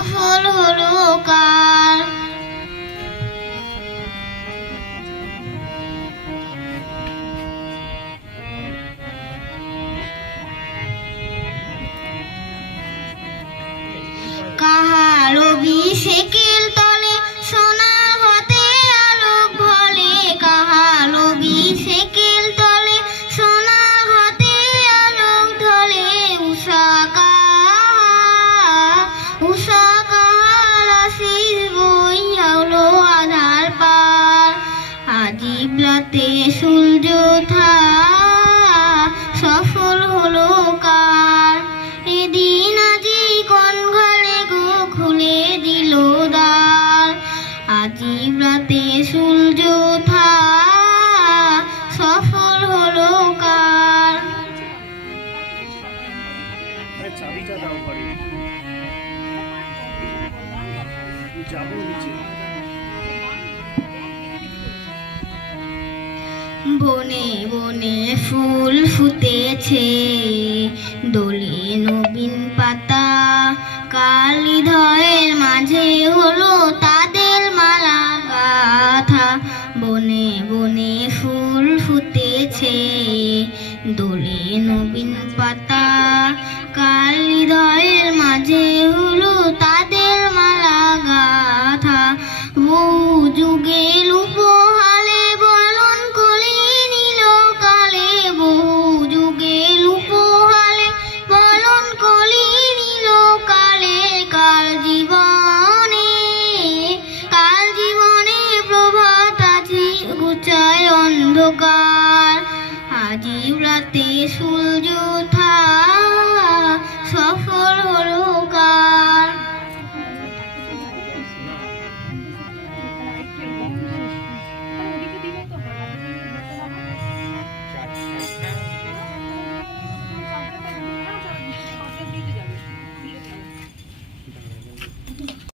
সফল হলো কার। কাহার অভিষেকের তলে সোনার হতে আলোক ভলে, কাহার অভিষেকের তলে সোনার হতে আলোক ঢলে। উষা কাহার আশিস বই হলো আধার পার। আজিব রাতে সূর্য ওঠা সফল হলো কার। এদিন আজি কোন ঘরে গো খুলে দিল দ্বার। আজিব রাতে সূর্য ওঠা সফল হলো কার। চাবিটা দাও ঘরে, যাবো নিচে। বনে বনে ফুল ফুটেছে, দোলে নবীন পাতা। কালিধরের মাঝে হলো তাদের মালা গাথা। বনে বনে ফুল ফুটেছে, দোলে নবীন পাতা।